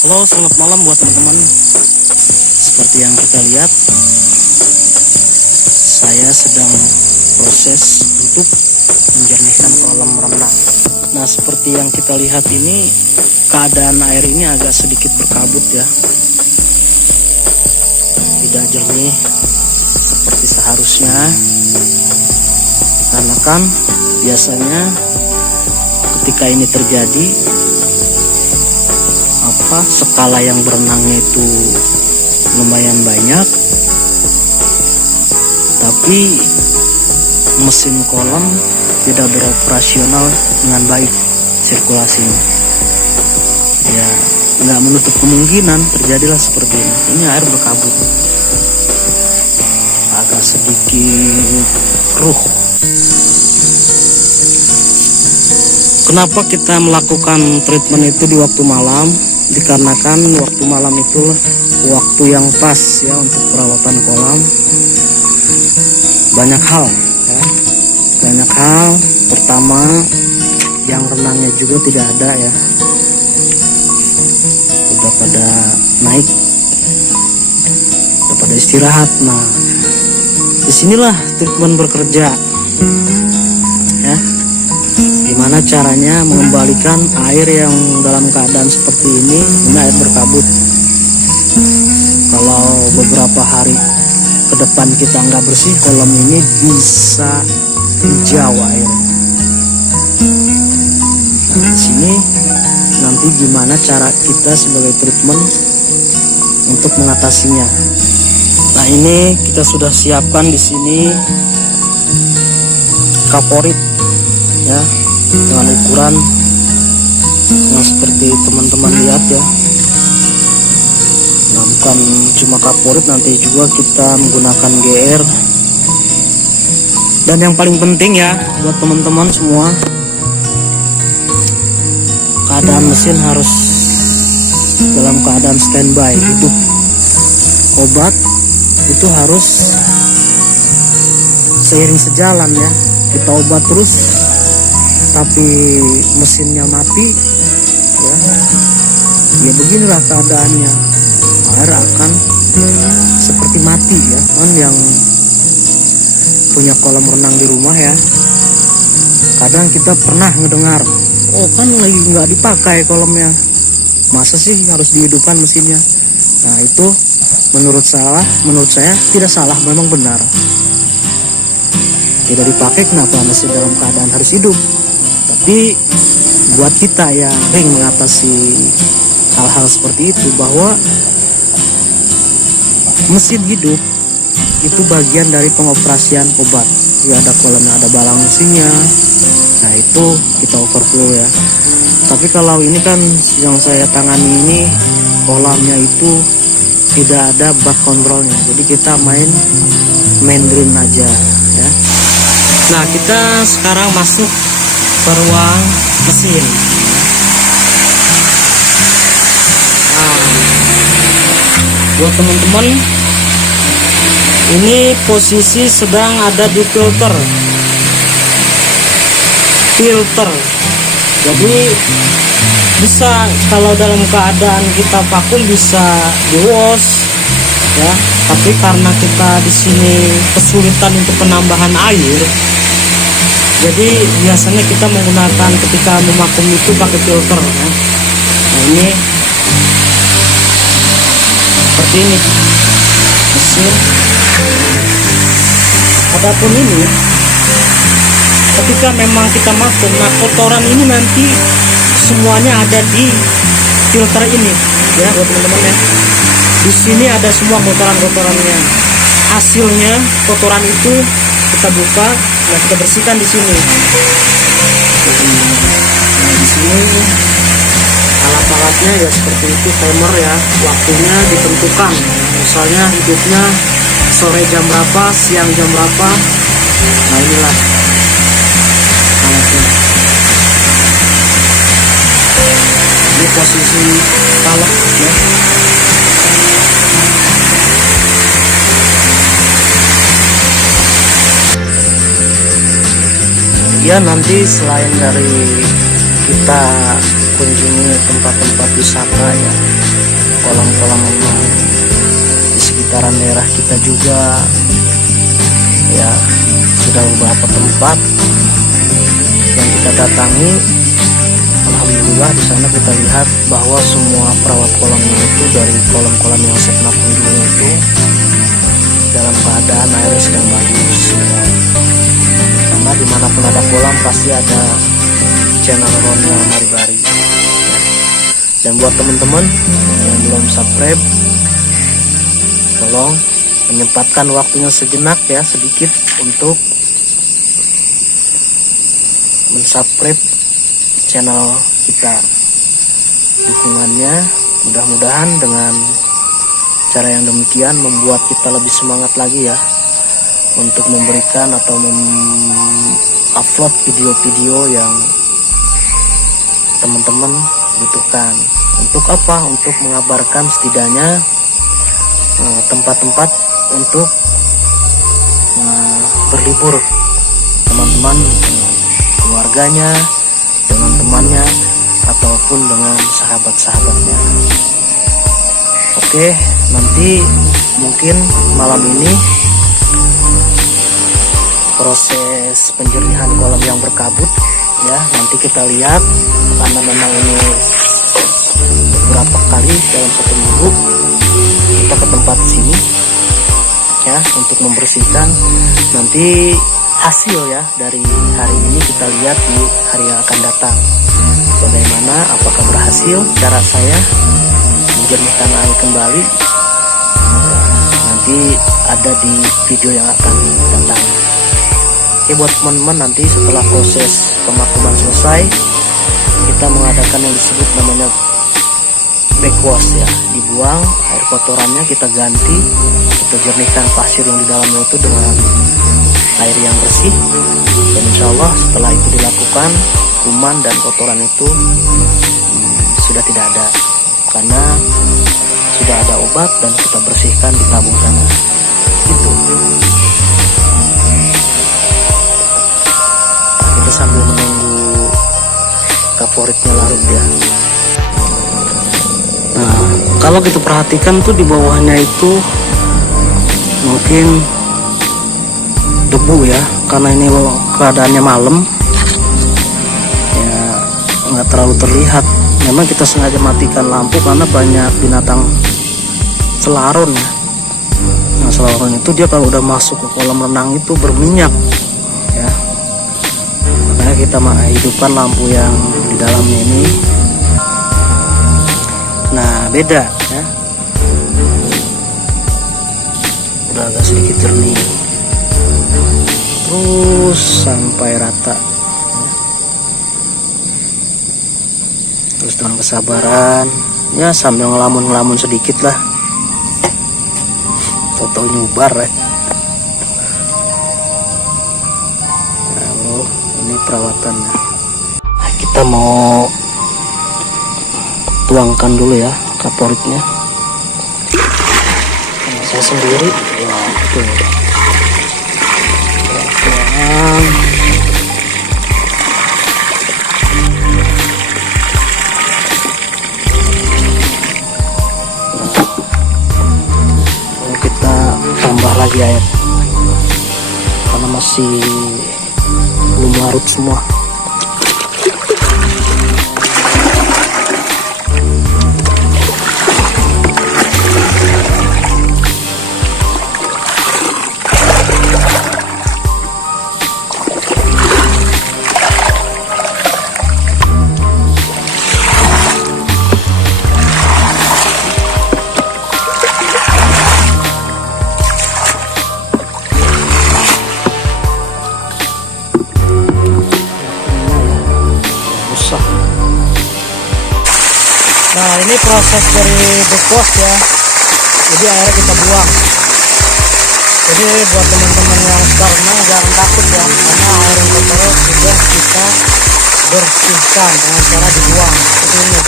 Halo, selamat malam buat teman-teman. Seperti yang kita lihat, saya sedang proses untuk menjernihkan kolam renang. Nah, seperti yang kita lihat ini, keadaan air ini agak sedikit berkabut ya, tidak jernih seperti seharusnya, karena kan biasanya ketika ini terjadi, skala yang berenangnya itu lumayan banyak, tapi mesin kolam tidak beroperasional dengan baik sirkulasinya. Ya, nggak menutup kemungkinan terjadilah seperti ini. Ini air berkabut, agak sedikit keruh. Kenapa kita melakukan treatment itu di waktu malam? Dikarenakan waktu malam itu waktu yang pas ya untuk perawatan kolam. Banyak hal ya, banyak hal. Pertama, yang renangnya juga tidak ada ya, udah pada naik, udah pada istirahat. Nah, disinilah treatment bekerja ya. Gimana caranya mengembalikan air yang dalam keadaan seperti ini air berkabut. Kalau beberapa hari ke depan kita nggak bersih, kolam ini bisa hijau airnya. Nah, di sini nanti gimana cara kita sebagai treatment untuk mengatasinya. Nah, ini kita sudah siapkan di sini kaporit ya, dengan ukuran yang seperti teman-teman lihat ya. Nah, bukan cuma kaporit, nanti juga kita menggunakan GR. Dan yang paling penting ya buat teman-teman semua, keadaan mesin harus dalam keadaan standby, hidup. Obat itu harus seiring sejalan ya. Kita obat terus tapi mesinnya mati ya beginilah keadaannya, air akan seperti mati ya. Yang punya kolam renang di rumah ya, kadang kita pernah ngedengar, oh kan lagi nggak dipakai kolamnya, masa sih harus dihidupkan mesinnya. Nah, itu menurut saya tidak salah, memang benar. Tidak dipakai, kenapa mesin dalam keadaan harus hidup? Tapi buat kita yang sering mengatasi hal-hal seperti itu, bahwa mesin hidup itu bagian dari pengoperasian obat ya. Ada kolamnya, ada balang mesinnya, nah itu kita overflow ya. Tapi kalau ini kan yang saya tangani ini, kolamnya itu tidak ada bak kontrolnya, jadi kita main drain aja ya. Nah, kita sekarang masuk ke ruang mesin. Nah, buat teman-teman, ini posisi sedang ada di filter. Jadi bisa, kalau dalam keadaan kita vakum bisa di wash ya. Tapi karena kita di sini kesulitan untuk penambahan air, jadi biasanya kita menggunakan ketika memakum itu pakai filter ya. Nah, ini seperti ini mesin. Adapun ini, ketika memang kita makum, nah kotoran ini nanti semuanya ada di filter ini ya buat teman-teman ya. Di sini ada semua kotoran-kotorannya. Hasilnya kotoran itu kita buka, nah kita bersihkan di sini. Nah, di sini alat-alatnya ya seperti itu, timer ya, waktunya ditentukan. Misalnya hidupnya sore jam berapa, siang jam berapa. Nah, inilah alatnya. Ini posisi talak ya. Ya, nanti selain dari kita mengunjungi tempat-tempat wisata ya, kolam-kolam renang di sekitaran daerah kita juga ya. Sudah beberapa tempat yang kita datangi, alhamdulillah di sana kita lihat bahwa semua perawat kolamnya itu, dari kolam-kolam yang saya pernah kunjungi itu, dalam keadaan airnya sedang bagus ya. Karena dimanapun ada kolam pasti ada channel Ronel Maribari ya. Dan buat teman-teman yang belum subscribe, tolong menyempatkan waktunya sejenak ya, sedikit untuk mensubscribe channel kita. Dukungannya mudah-mudahan dengan cara yang demikian membuat kita lebih semangat lagi ya, untuk memberikan atau upload video-video yang teman-teman butuhkan. Untuk apa? Untuk mengabarkan setidaknya tempat-tempat untuk berlibur teman-teman dengan keluarganya, dengan temannya, ataupun dengan sahabat-sahabatnya. Oke, nanti mungkin malam ini proses penjernihan kolam yang berkabut ya, nanti kita lihat, karena memang ini beberapa kali dalam satu minggu kita ke tempat sini ya untuk membersihkan. Nanti hasil ya dari hari ini kita lihat di hari yang akan datang bagaimana, apakah berhasil cara saya menjernihkan air kembali. Nanti ada di video yang akan datang. Oke, buat teman-teman, nanti setelah proses pemakuman selesai, kita mengadakan yang disebut namanya backwash ya, dibuang air kotorannya, kita ganti, kita jernihkan pasir yang di dalamnya itu dengan air yang bersih. Dan insya Allah setelah itu dilakukan, kuman dan kotoran itu sudah tidak ada, karena sudah ada obat dan kita bersihkan di tabung sana gitu. Kita sambil menunggu favoritnya larut ya. Nah, kalau kita perhatikan tuh di bawahnya itu mungkin debu ya, karena ini keadaannya malam ya, nggak terlalu terlihat. Memang kita sengaja matikan lampu karena banyak binatang selaron ya. Nah, selaron itu dia kalau udah masuk ke kolam renang itu berminyak ya, makanya kita hidupkan lampu yang di dalamnya ini. Nah, beda ya, udah agak sedikit jernih, terus sampai rata ya. Terus dengan kesabaran ya, sambil ngelamun-ngelamun sedikit lah, tau-tau nyubar ya. Lalu ini perawatannya, kita mau tuangkan dulu ya kaporitnya. Nah, saya sendiri ya, tuh tuang. Lalu kita tambah lagi air karena masih belum larut semua. Nah, ini proses dari backwash ya, jadi airnya kita buang. Jadi buat teman-teman yang suka renang jangan takut ya, karena air yang kotor juga kita bersihkan dengan cara dibuang seperti ini ya.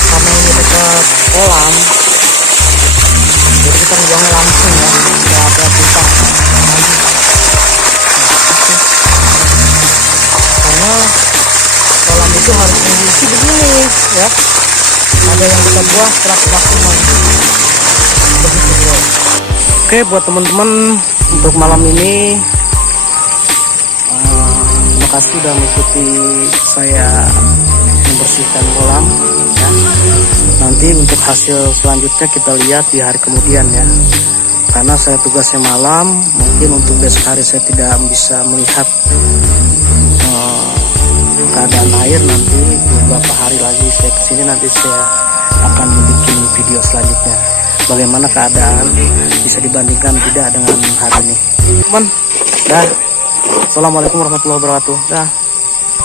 Karena ini dekat kolam, jadi kita buangnya langsung ya, nggak ada pipa lagi. Karena kolam itu harus diisi begini ya, ada yang kita buah setelah maksimal begitu bro. Oke, buat teman-teman untuk malam ini terima kasih sudah mengikuti saya membersihkan kolam ya. Nanti untuk hasil selanjutnya kita lihat di hari kemudian ya, karena saya tugasnya malam, mungkin untuk besok hari saya tidak bisa melihat keadaan air. Nanti beberapa hari lagi saya kesini, nanti saya akan bikin video selanjutnya bagaimana keadaan, bisa dibandingkan tidak dengan hari ini teman. Dah, assalamualaikum warahmatullahi wabarakatuh. Dah.